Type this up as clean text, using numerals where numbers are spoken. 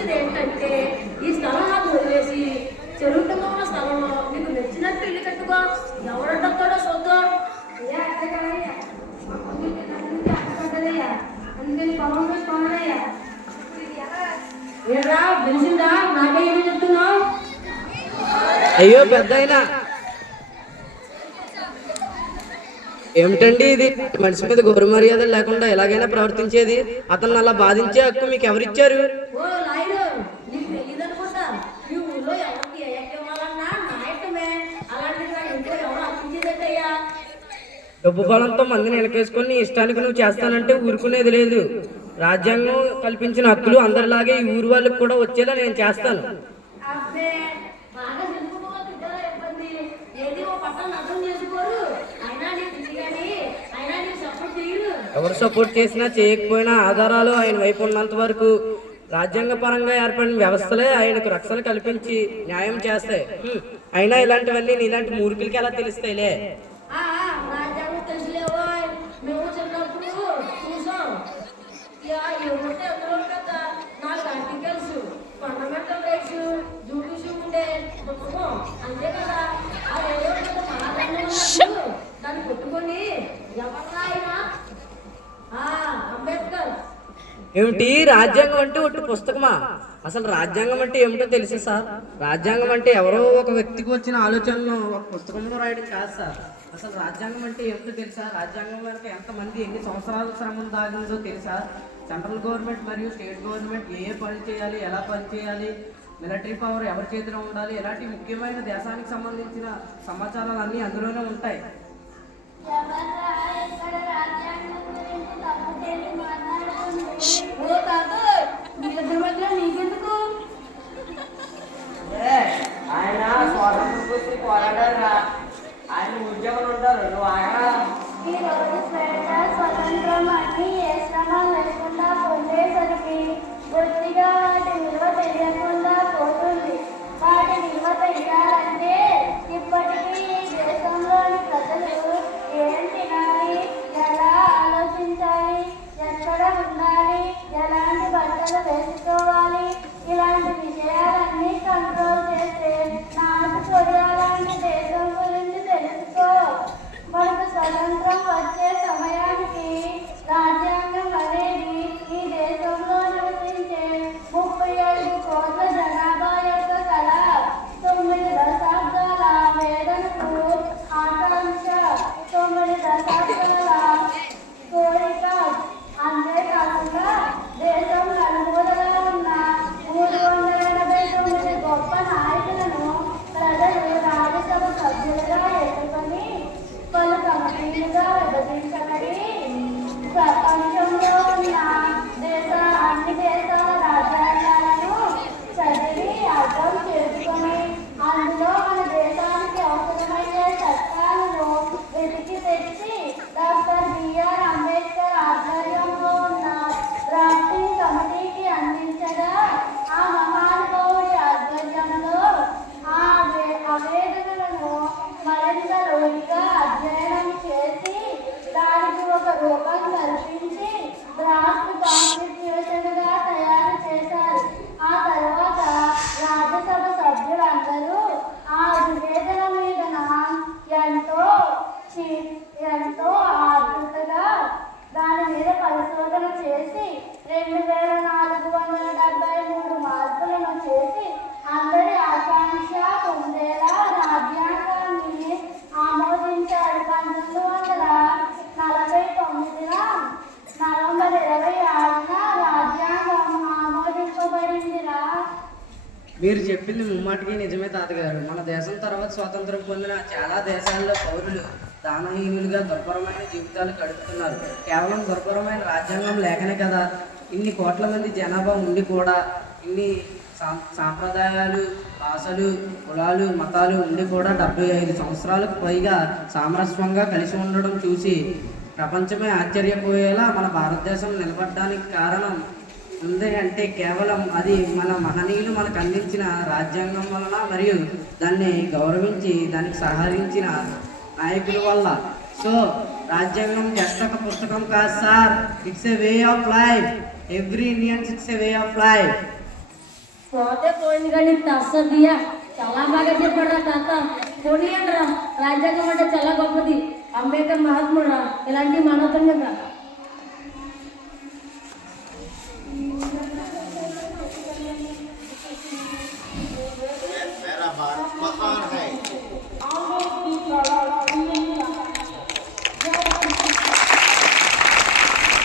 ఆలోచించేది ఏంటంటే ఈ స్థలం నాకు వదిలేసి చెరువులో ఉన్న స్థలంలో నీకు నచ్చినట్టు ఇల్లు కట్టుకో. ఎవరంటాడో చూద్దాం. అయ్యా అట్లా కాదయ్యా, అక్కడయ్యా, అందుకని పొలంలో పోనయ్యా. ఏరా తెలిసిందా? నాకే ఏమి చెప్తున్నావు? అయ్యో పెద్దయినా, ఏమిటండి ఇది? మనిషి మీద గౌరవ మర్యాదలు లేకుండా ఎలాగైనా ప్రవర్తించేది? అతను అలా బాధించే హక్కు మీకు ఎవరిచ్చారు? ఓ లాయరు, నీకు తెలియదనుకుంటా. ఈ ఊళ్ళో ఎవరికి ఏ ఇవ్వాలన్నా నాయకమే. అలాంటిది నాకు ఇంట్లో ఎవరు అర్పించేదయ్యా. డబ్బు బలంతో మందిని వెనకేసుకొని ఇష్టానికి నువ్వు చేస్తానంటే ఊరుకునేది లేదు. రాజ్యాంగం కల్పించిన హక్కులు అందరిలాగే ఈ ఊరు వాళ్ళకి కూడా వచ్చేలా నేను చేస్తాను. అబ్బే, బాగా తెలుసుకోవాలి. ఇబ్బంది ఏది ఓ పట్టణం అర్థం చేసుకోరు. అయినా నీకు ఇది కానీ అయినా నీకు సపోర్ట్ చేయరు. ఎవరు సపోర్ట్ చేసినా చేయకపోయినా ఆధారాలు ఆయన వైపు ఉన్నంత వరకు రాజ్యాంగ పరంగా ఏర్పడిన వ్యవస్థలే ఆయనకు రక్షణ కల్పించి న్యాయం చేస్తాయి. అయినా ఇలాంటివన్నీ నీలాంటి మూర్ఖులకి ఎలా తెలుస్తాయిలే? రాజ్యాంగం తెలుసులేవో. మేము చిన్నప్పుడు చూసాం. ఏమంటే అందులో పెద్ద 4 ఆర్టికల్స్, ఫండమెంటల్ రైట్స్, జ్యుడిషియల్ ఉండే పుస్తకం అంతే కదా. అదేదో పెద్ద మహాదండం ఉన్నప్పుడు దాన్ని కొట్టుకొని ఎవరైనా అంబేద్కర్. ఏమిటి రాజ్యాంగం అంటే ఒట్టి పుస్తకమా? అసలు రాజ్యాంగం అంటే ఏమిటో తెలుసు సార్. రాజ్యాంగం అంటే ఎవరో ఒక వ్యక్తికి వచ్చిన ఆలోచనను ఒక పుస్తకంలో రాయడం కాదు సార్. అసలు రాజ్యాంగం అంటే ఏమిటో తెలుసా? రాజ్యాంగం వెనక ఎంతమంది ఎన్ని సంవత్సరాల శ్రమం దాగిందో తెలుసా? సెంట్రల్ గవర్నమెంట్ మరియు స్టేట్ గవర్నమెంట్ ఏ పని చేయాలి, ఎలా పని చేయాలి, మిలిటరీ పవర్ ఎవరి చేతిలో ఉండాలి, ఇలాంటి ముఖ్యమైన దేశానికి సంబంధించిన సమాచారాలు అన్నీ అందులోనే ఉంటాయి. నీకెందుకు? ఆయన స్వాతంత్రం కోసం పోరాడారు. ఆయన ఉద్యోగం ఉంటారు. నువ్వు ఆగరా? ఈ రోజు స్వతంత్రం అని ఏ శ్రమం లేకుండా పొందేసరికి బొత్తిగా వాటి విలువ తెలియకుండా పోతుంది. వాటి విలువ తెలియాలంటే ఇప్పటికీ దేశంలోని ప్రజలు ఏం తినాలి, ఎలా ఆలోచించాలి, ఎక్కడ ఉండాలి, ఎలాంటి బట్టలు వేసుకోవాలి, ఇలాంటి విషయాలన్నీ కంట్రోల్ చేసే నార్త్ కొరియా లాంటి దేశం గురించి తెలుసుకో. మనకు స్వతంత్రం వచ్చే సమయానికి రాజ్యాంగం అనేది ఈ దేశంలో నివసించే 35 కోట్ల జనాభా యొక్క కళ. 9 దశాబ్దాల వేదనకు ఆకాంక్ష, 9 దశాబ్దాల కోరిక. అంతేకాకుండా దేశం నలుమూలలా ఉన్న 389 గొప్ప నాయకులను ప్రజలు రాజ్యసభ సభ్యులుగా ఎన్నుకొని పలు కమిటీలుగా విభజించబడి ప్రపంచంలో ఉన్న అన్ని దేశాల రాజ్యాంగాలను చదివి అర్థం చేసుకొని అందులో మన దేశానికి అవసరమయ్యే చట్టాలను వెతికి తెచ్చి డాక్టర్ బిఆర్ అంబేద్కర్ ఆధ్వర్యంలో ఉన్న డ్రాఫ్టింగ్ కమిటీకి అందించగా ఆ మహానుభావుడి ఆధ్వర్యంలో ఆ ఆవేదనలను మరింత లోతుగా అధ్యయనం చేసి దానికి ఒక రూపం కల్పించి డ్రాఫ్ట్ కాన్స్టిట్యూషన్గా తయారు చేశారు. ఆ తర్వాత రాజ్యసభ సభ్యులందరూ ఆ నివేదన మీద ఎంతో ఆతృతగా దాని మీద పరిశోధన చేసి 2473 మార్పులను చేసి అందరి ఆకాంక్ష పొందేలా రాజ్యాంగాన్ని ఆమోదించారు. 1949 నవంబర్ 26న రాజ్యాంగం ఆమోదించబడిందిరా. మీరు చెప్పింది ముమ్మాటికి నిజమే తాతగారు. మన దేశం తర్వాత స్వాతంత్రం పొందిన చాలా దేశాల్లో పౌరులు దానహీనులుగా దుర్భరమైన జీవితాలు గడుపుతున్నారు. కేవలం దుర్భరమైన రాజ్యాంగం లేకనే కదా ఇన్ని కోట్ల మంది జనాభా ఉండి కూడా ఇన్ని సాంప్రదాయాలు, భాషలు, కులాలు, మతాలు ఉండి కూడా 75 సంవత్సరాలకు పైగా సామరస్యంగా కలిసి ఉండడం చూసి ప్రపంచమే ఆశ్చర్యపోయేలా మన భారతదేశం నిలబడడానికి కారణం ఉంది అంటే కేవలం అది మన మహనీయులు మనకు అందించిన రాజ్యాంగం వలన మరియు దాన్ని గౌరవించి దానికి సహకరించిన నాయకుల వల్ల. సో రాజ్యాంగం జస్ట్ ఒక పుస్తకం కాదు sir, it's a way of life. Every Indians it's a way of life. పోతే పోయింది కానీ తస్సదియా చాలా బాగా చెప్పాడు రా తాత. పోనీయండి రా, రాజ్యాంగం అంటే చాలా గొప్పది. అంబేద్కర్ మహాత్ముడు రా, ఇలాంటి మనవుతుంది కదా.